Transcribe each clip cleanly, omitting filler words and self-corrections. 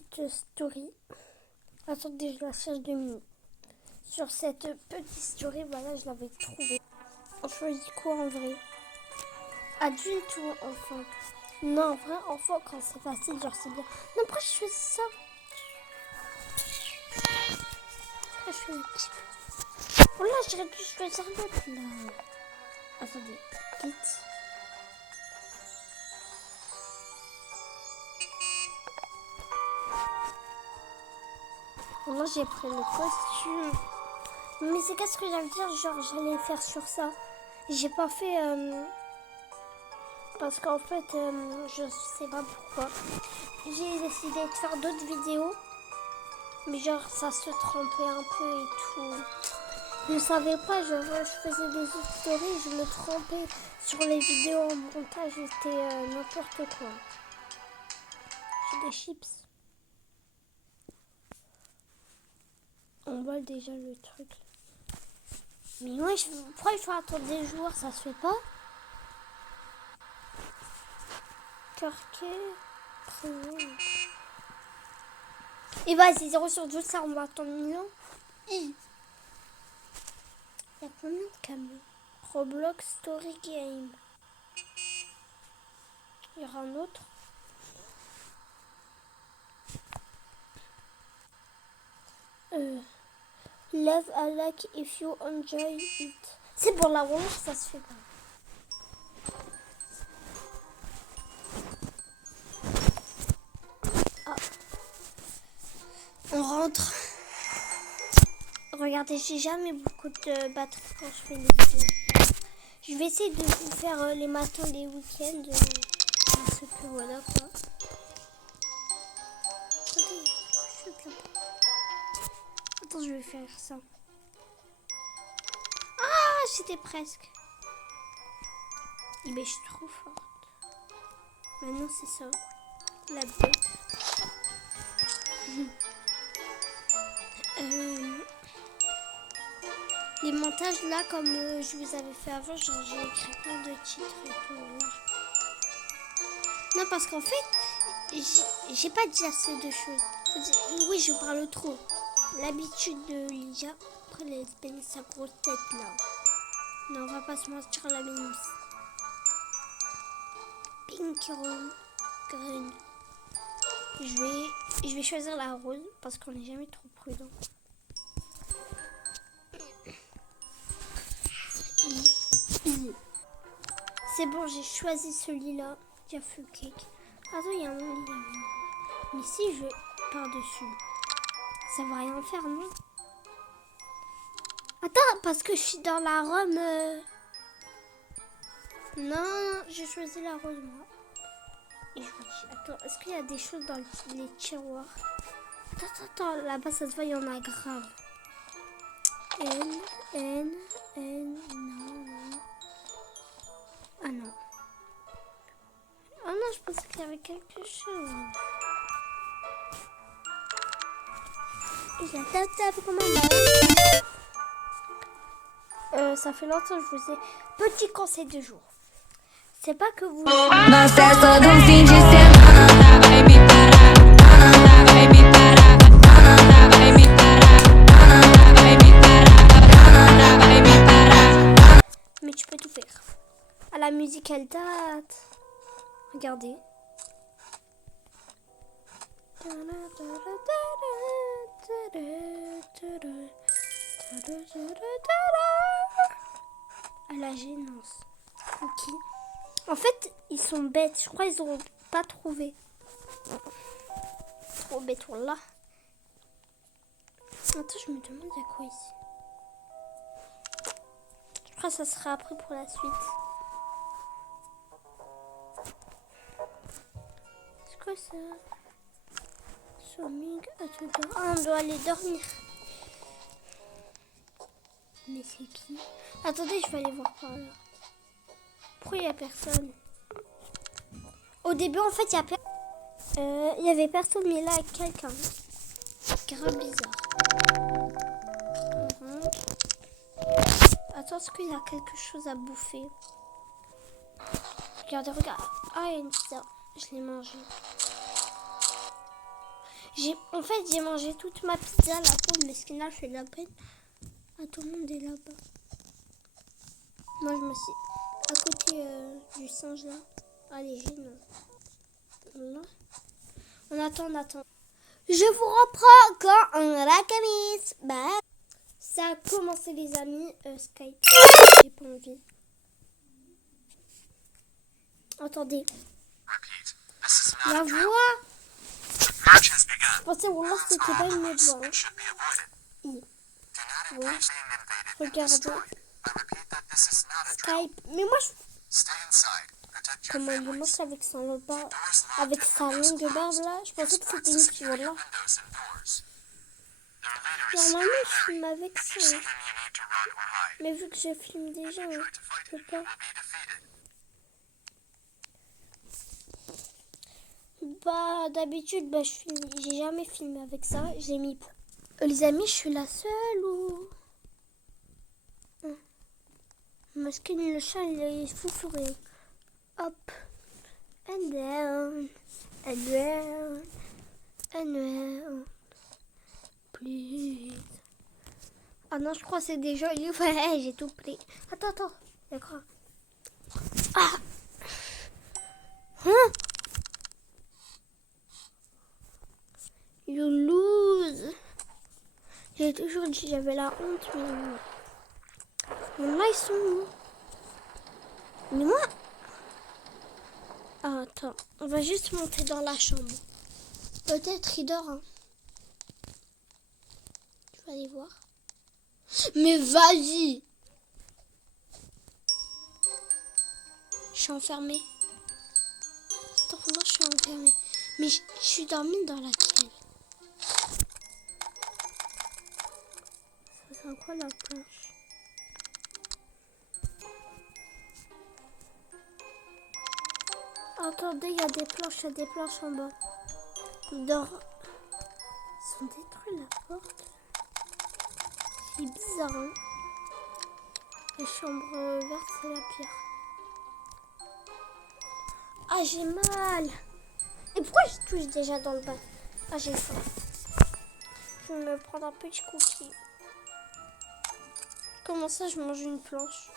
petite story. Attendez, je la cherche 2 minutes. Sur cette petite story, voilà, je l'avais trouvée. On choisit quoi en vrai? Adulte ou enfant? Non, en vrai, enfant, quand c'est facile, genre c'est bien. Non, pourquoi je choisis ça? Pourquoi je choisis? Oh là, j'aurais dû choisir l'autre là. Attendez, quitte. Là, j'ai pris le costume. Mais c'est qu'est-ce que j'allais dire? Genre, j'allais faire sur ça. J'ai pas fait... parce qu'en fait, je sais pas pourquoi. J'ai décidé de faire d'autres vidéos. Mais genre, ça se trompait un peu et tout. Je savais pas, genre, je faisais des autres stories, je me trompais sur les vidéos en montage. C'était n'importe quoi. J'ai des chips. On voit déjà le truc. Mais moi, pourquoi il faut attendre des jours? Ça se fait pas? Carquet. Et vas-y, 0 sur 12, ça, on va attendre 1000 ans. Il y a combien de camions? Roblox Story Game. Il y aura un autre. Love a like if you enjoy it. C'est pour la ronde, ça se fait pas. Ah. On rentre. Regardez, j'ai jamais beaucoup de batterie quand je fais des vidéos. Je vais essayer de vous faire les matins, les week-ends. Parce que voilà quoi. Attends, je vais faire ça. Ah, c'était presque. Mais je suis trop forte. Maintenant, c'est ça. La bête. Les montages là, comme je vous avais fait avant, j'ai écrit plein de titres et tout. Là. Non, parce qu'en fait, j'ai pas dit assez de choses. Oui, je parle trop. L'habitude de Lydia. Après, les peine sa grosse tête là. Non, on va pas se mentir, la minus. Pink, green. Je vais choisir la rose parce qu'on n'est jamais trop prudent. C'est bon, j'ai choisi celui-là. Il y a full cake. Attends, il y a un lit. Mais si je par-dessus, ça va rien faire, non? Attends, parce que je suis dans la Rome. Non, j'ai choisi la rose, moi. Et je vous dis, attends, est-ce qu'il y a des choses dans les tiroirs? Attends, là-bas, ça se voit, il y en a grave. N, non. Ah non. Ah non, je pensais qu'il y avait quelque chose. Il y a table comme un ça fait longtemps que je vous ai... Petit conseil de jour. C'est pas que vous... Mais tu peux tout faire. À la musique, elle date. Regardez. À la gênance. Ok. En fait, ils sont bêtes. Je crois qu'ils n'auront pas trouvé. Trop bête, là. Attends, je me demande il y a quoi ici. Je crois que ça sera après pour la suite. C'est quoi ça? Somming à tout temps. Ah, on doit aller dormir. Mais c'est qui? Attendez, je vais aller voir par là. Pourquoi il n'y a personne? Au début, en fait, il y avait personne, mais là, il y a quelqu'un. Grave bizarre. Attends, est-ce qu'il y a quelque chose à bouffer? Regardez, regarde. Ah, il y a une pizza. Je l'ai mangée. En fait, j'ai mangé toute ma pizza, la pauvre mesquina, je fais de la peine. Ah, tout le monde est là-bas. Moi, je me suis à côté du singe là. Allez, gêne. Voilà. On attend. Je vous reprends quand on a la camise. Bah, ça a commencé les amis. Skype. J'ai pas envie. Attendez. La voix. Je pensais Wallah c'était pas une autre voix. Bon. Regardez. Skype. Mais moi comment il mange avec son repas, avec sa longue barbe là. Je pensais que c'était une fille. Wallah. Normalement je filme avec ça. Hein. Mais vu que je filme déjà, hein, je peux pas. Bah d'habitude j'ai jamais filmé avec ça. J'ai mis. Les amis, je suis la seule ou. Masquine le chat il est fou furieux. Hop. And down. And down. And down. Please. Ah non, je crois que c'est déjà lui. Ouais, j'ai tout pris. Attends. D'accord. Ah. Hein? You lose. J'ai toujours dit j'avais la honte, mais non. Mais là, ils sont où? Mais moi. Ah, attends. On va juste monter dans la chambre. Peut-être il dort. Hein. Je vais aller voir. Mais vas-y. Je suis enfermée. Attends, je suis enfermée. Mais je suis dormie dans laquelle? Ça sent quoi la planche? Attendez, il y a des planches en bas. Dors. Ils ont détruit la porte. C'est bizarre, hein. La chambre verte, c'est la pire. Ah, j'ai mal. Et pourquoi je touche déjà dans le bas? Ah, j'ai faim. Je vais me prendre un petit cookie. Comment ça, je mange une planche?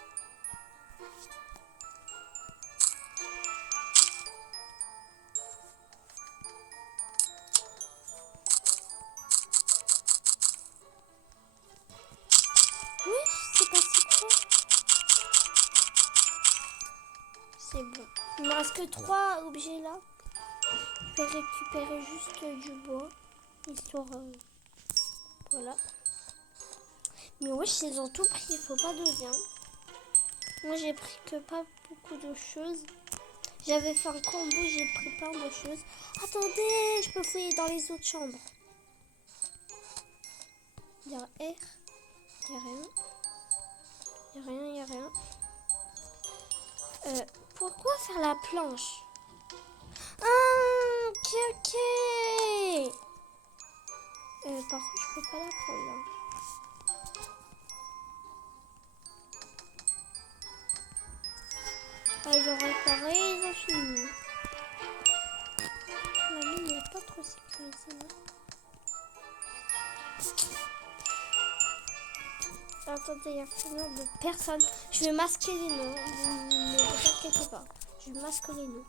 Oui, je sais pas c'est quoi. C'est bon. Il me reste que 3 objets là. Je vais récupérer juste du bois. Histoire... voilà. Mais wesh, ils ont tout pris. Il faut pas doser. Hein. Moi, j'ai pris que pas beaucoup de choses. J'avais fait un combo, j'ai pris plein de choses. Attendez, je peux fouiller dans les autres chambres. Il y a R. Il n'y a rien. Il n'y a rien. Pourquoi faire la planche? Ah, ok. Par contre, je peux pas la prendre là. Ah, ils ont réparé, ils ont fini. La mine n'est pas trop sécurisée là. Attendez, il y a combien de personnes? Je vais masquer les noms. Ne vous inquiétez pas. Je masque les noms.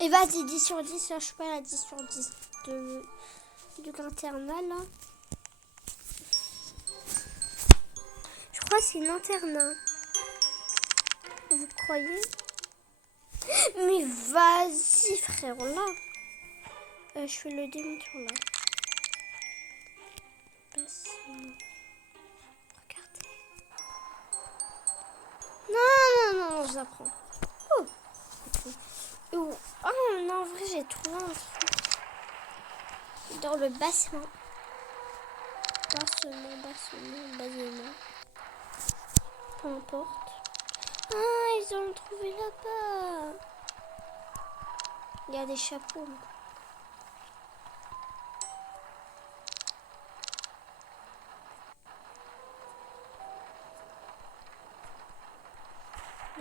Et vas-y, 10 sur 10. Là, je suis pas à la 10 sur 10 du internat là. Je crois que c'est une internat. Vous croyez? Mais vas-y, frère, là. Je fais le demi-tour là. Regardez. Non, je l'apprends. Oh. Oh non, en vrai, j'ai trouvé un truc. Dans le bassin. Bâtiment. Peu importe. Ah, ils ont trouvé là-bas. Il y a des chapeaux.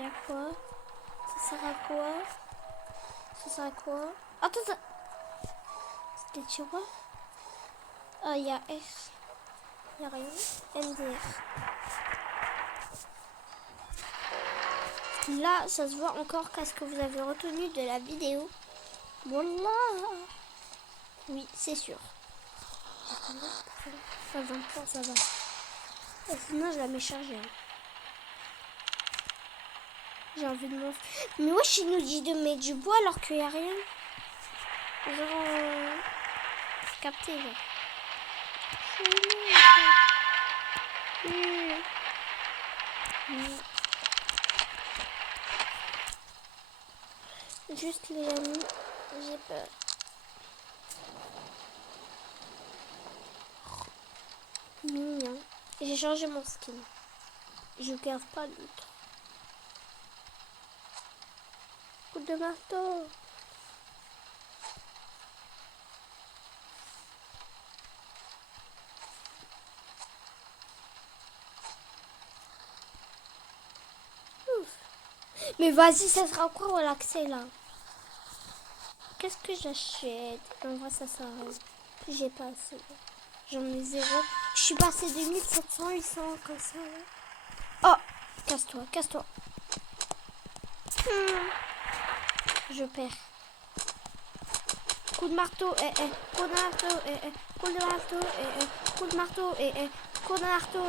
à quoi? Ça sert à quoi? Ça sert à quoi? Attends, ça... C'était sur quoi? Ah, il y a F. Il n'y a rien. MDR. Là, ça se voit encore qu'est-ce que vous avez retenu de la vidéo. Voilà. Oui, c'est sûr. Ça va, ça va. Et sinon, je la mets chargée. J'ai envie de manger. Mais wesh, il nous dit de mettre du bois alors qu'il n'y a rien. Genre... capté, genre. Juste les amis, j'ai peur. Mignon. J'ai changé mon skin. Je garde pas l'autre. Coup de marteau. Ouf. Mais vas-y, ça sera quoi relaxé là? Qu'est-ce que j'achète? En vrai, ça sert à rien. J'ai pas assez. J'en ai 0. Je suis passé de 1700, 800 comme ça. Là. Oh! Casse-toi, casse-toi. Je perds. Coup de marteau, coup de marteau, coup de marteau, coup de marteau, coup de marteau,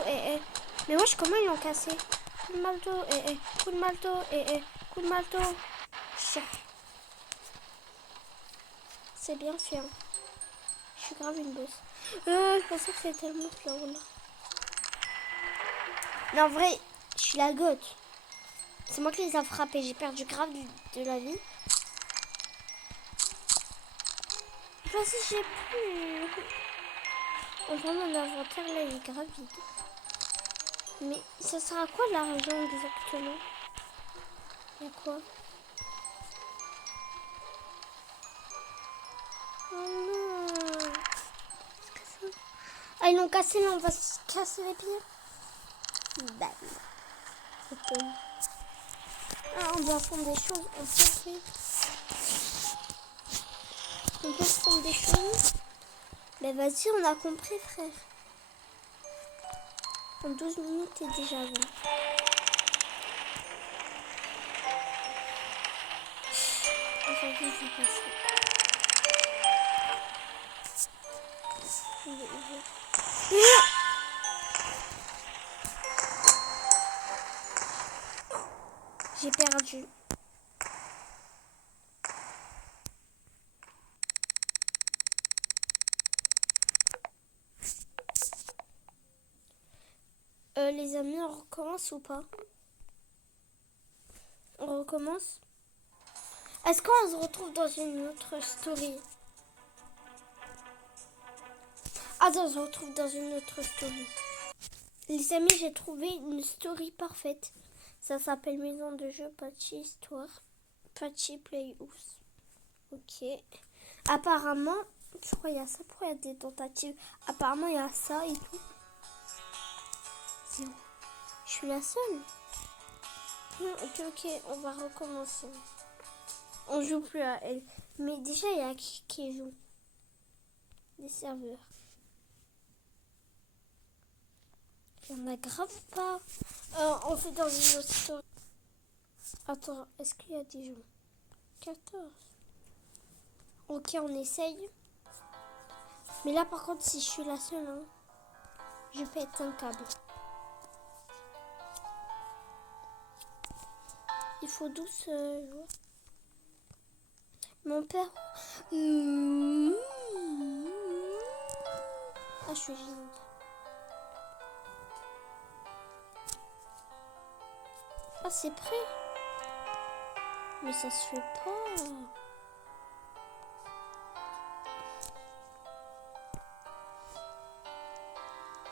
Mais wesh, comment ils l'ont cassé? Coup de marteau, coup de marteau, coup de marteau. C'est bien fait. Hein. Je suis grave une bosse. Je pensais que c'était le monstre là-haut là. Mais en vrai, je suis la goth. C'est moi qui les a frappés. J'ai perdu grave de la vie. Vas-y, j'ai plus. Enfin, mon inventaire là, il est grave vide. Mais ça sera quoi l'argent exactement? Il y a quoi? Oh non. Ah, ils l'ont cassé, mais on va se casser les pieds. Bam. Okay. Ah, on doit prendre des choses. On peut prendre des choses. Mais vas-y, on a compris, frère. En 12 minutes, t'es déjà bon. Enfin, je vais passer. J'ai perdu. Les amis, on recommence ou pas? On recommence? Est-ce qu'on se retrouve dans une autre story? Attends, on se retrouve dans une autre story. Les amis, j'ai trouvé une story parfaite. Ça s'appelle Maison de jeu, Patchy Histoire, Patchy Playhouse. Ok. Apparemment, je crois qu'il y a ça pour y a des tentatives. Apparemment, il y a ça et tout. C'est où? Je suis la seule. Ok, on va recommencer. On joue plus à elle. Mais déjà, il y a qui joue? Des serveurs. Il y en a grave pas. On fait dans une autre story. Attends, est-ce qu'il y a des gens? 14. Ok, on essaye. Mais là, par contre, si je suis la seule, hein, je pète un câble. Il faut 12 joueurs. Mon père... Ah, je suis gênante. Ah, c'est prêt. Mais ça se fait pas.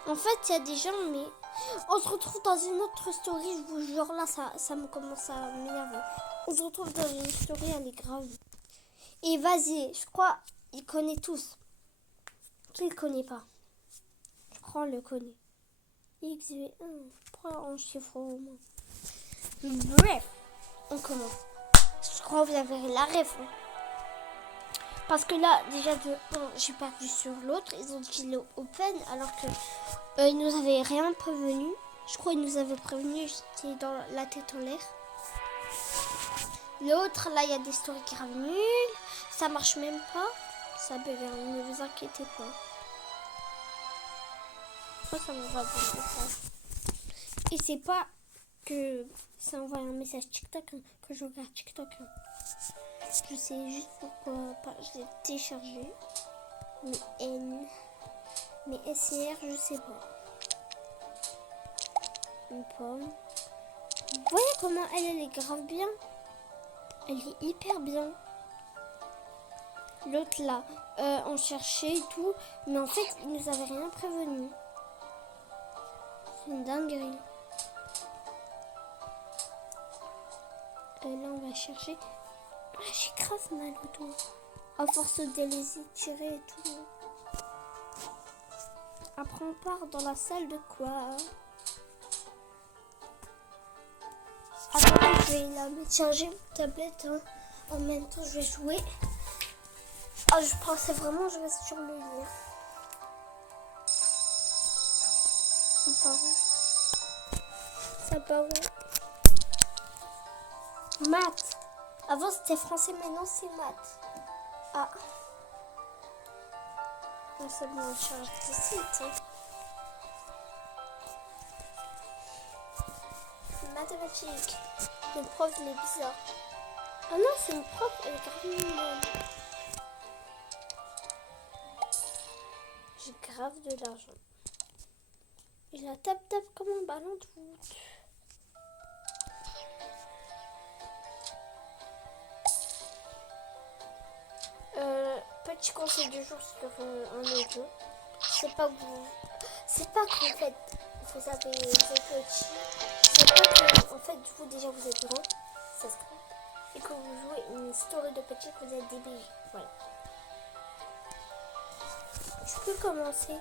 En fait, il y a des gens, mais... On se retrouve dans une autre story, je vous jure, là, ça me commence à m'énerver. On se retrouve dans une story, elle est grave. Et vas-y, je crois, il connaît tous. Qui le connaît pas? Je crois, on le connaît. XV1, pourquoi on chiffre au moins? Bref, on commence. Je crois que vous avez la ref. Parce que là, déjà, j'ai perdu sur l'autre. Ils ont dit le open alors que ils nous avaient rien prévenu. Je crois qu'ils nous avaient prévenu, j'étais dans la tête en l'air. L'autre, là, il y a des stories graves nulles. Ça marche même pas. Ça bug, hein, ne vous inquiétez pas. Moi, ça me va bien message. Et c'est pas que ça envoie un message TikTok hein, que je regarde TikTok. Hein. Je sais juste pourquoi pas. Je l'ai téléchargé. Mais SCR, je sais pas. Une pomme. Vous voyez comment elle est grave bien. Elle est hyper bien. L'autre là, on cherchait et tout. Mais en fait, ils nous avaient rien prévenu. C'est une dinguerie. Là, on va chercher. Ah, j'ai grave mal au dos. À force de les étirer et tout. Après, on part dans la salle de quoi? Attends, je vais la mettre charger ma tablette. Hein. En même temps, je vais jouer. Ah, je pensais vraiment que je reste sur le lit. On part où? Ça part où? Maths. Avant c'était français, maintenant c'est maths. Ah. Là, c'est bon, on charge tout de suite. Hein. Mathématiques. Le prof, il est bizarre. Ah non, c'est une prof, elle est grave mignonne. J'ai grave de l'argent. Et la tape comme un ballon de foot. Petit conseil du jour sur un audio. C'est pas qu'en fait vous êtes petit. C'est pas que en fait vous déjà vous êtes grand. Ça se trompe. Et que vous jouez une story de petit que vous êtes débile. Voilà. Je peux commencer.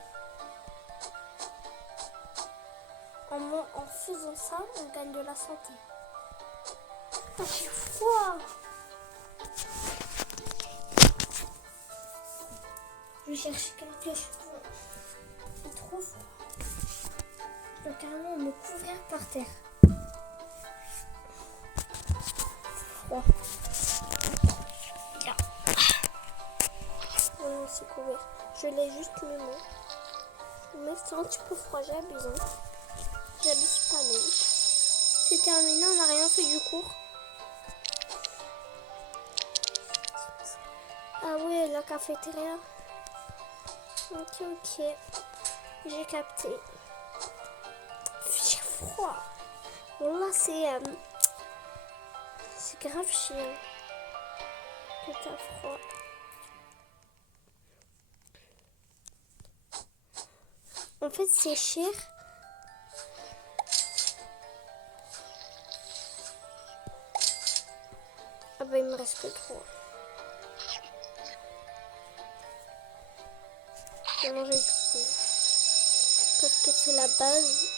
En faisant ça, on gagne de la santé. Ah, j'ai froid. Je vais chercher quelque chose. C'est trop froid. Je dois carrément me couvrir par terre. Froid. Oh, c'est couvert. Je l'ai juste le mot. Mais c'est un petit peu froid, j'abuse. Hein. J'abuse pas même. C'est terminé, on n'a rien fait du cours. Ah ouais, la cafétéria. Ok. J'ai capté. J'ai froid. Bon là c'est grave chiant. Que t'as froid. En fait c'est cher. Ah bah il me reste que 3. Je vais manger du coup. Parce que c'est la base.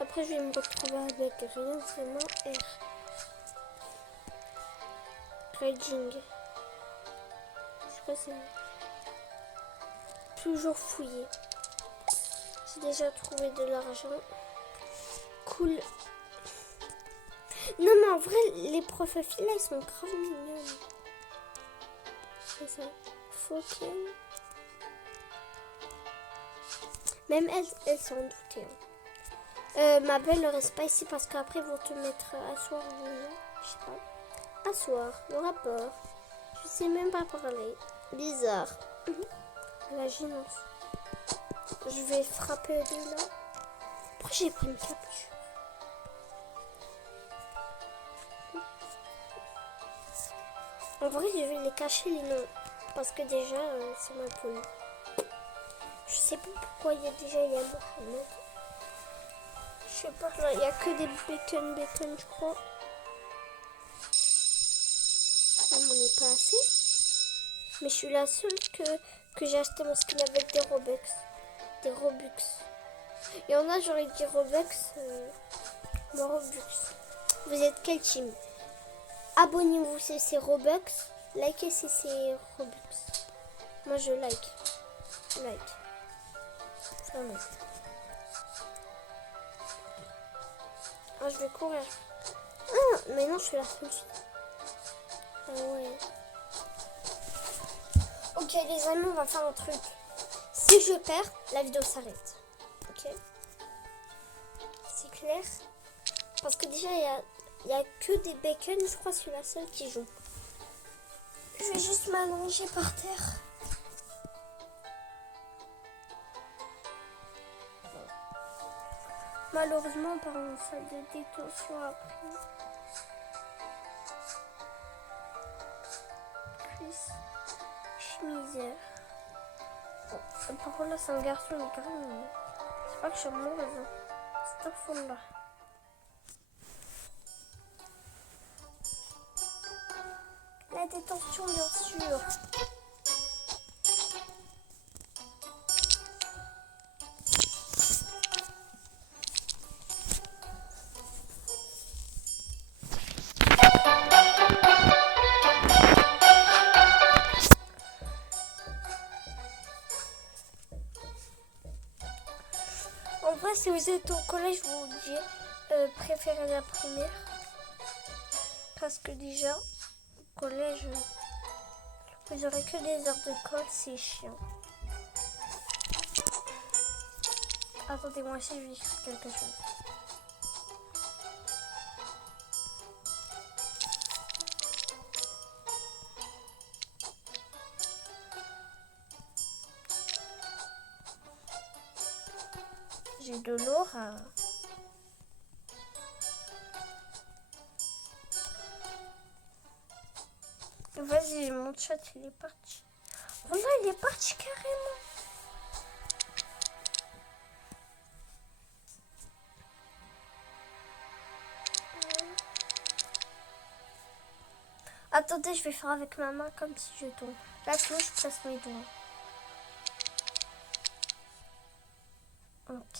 Après je vais me retrouver avec rien vraiment R. Trading. Je sais pas si c'est toujours fouillé. J'ai déjà trouvé de l'argent. Cool. Non mais en vrai les profs filles là ils sont grave mignonnes. C'est ça. Fauquin. Même elles s'en doutaient. Hein. Ma belle ne reste pas ici parce qu'après ils vont te mettre à soir ou non. Je sais pas. À soir, le rapport. Je sais même pas parler. Bizarre. La gênance. Je vais frapper deux là. Pourquoi j'ai pris une capuche? En vrai, je vais les cacher les noms. Parce que déjà, c'est ma poule. Je sais pas pourquoi il y a Mohamed. Je sais pas, là, il y a que des bacon, je crois. On n'en est pas assez. Mais je suis la seule que j'ai acheté mon skin avec des Robux. Des Robux. Il y en a, j'aurais dit Robux. Le Robux. Vous êtes quel team? Abonnez-vous si c'est Robux. Likez si c'est Robux. Moi je like. Like. Vraiment. Ah, je vais courir. Ah, mais non, je suis là tout de suite. Ah ouais. Ok les amis, on va faire un truc. Si je perds, la vidéo s'arrête. Ok? C'est clair? Parce que déjà, il y a que des bacon. Je crois que c'est la seule qui joue. Je vais juste m'allonger par terre. Malheureusement, on part en salle de détention après. Chris Schmizer. Oh, par contre, là, c'est un garçon, mais quand même, c'est pas que je suis mauvaise. C'est au fond là. La détention, bien sûr. En vrai, si vous êtes au collège, vous préférez la primaire. Parce que déjà, au collège, vous aurez que des heures de colle, c'est chiant. Attendez, moi aussi, je vais écrire quelque chose. J'ai de l'aura. Vas-y, mon chat, il est parti. Oh non, il est parti carrément. Attendez, je vais faire avec ma main comme si je tombe. La touche, je place mes doigts. Ok.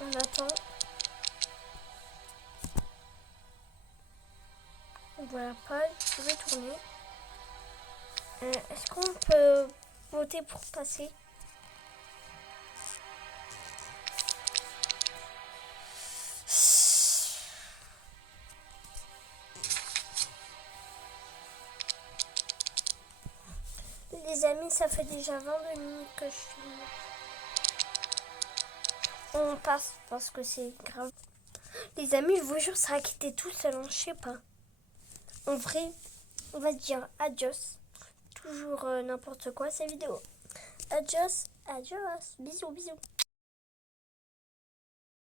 On attend. On voit la page. Je vais tourner. Est-ce qu'on peut voter pour passer? Les amis, ça fait déjà 22 minutes que je filme. On passe parce que c'est grave. Les amis, je vous jure, ça a quitté tout seul, je sais pas. En vrai, on va dire adios. Toujours n'importe quoi, cette vidéo. Adios, adios. Bisous, bisous.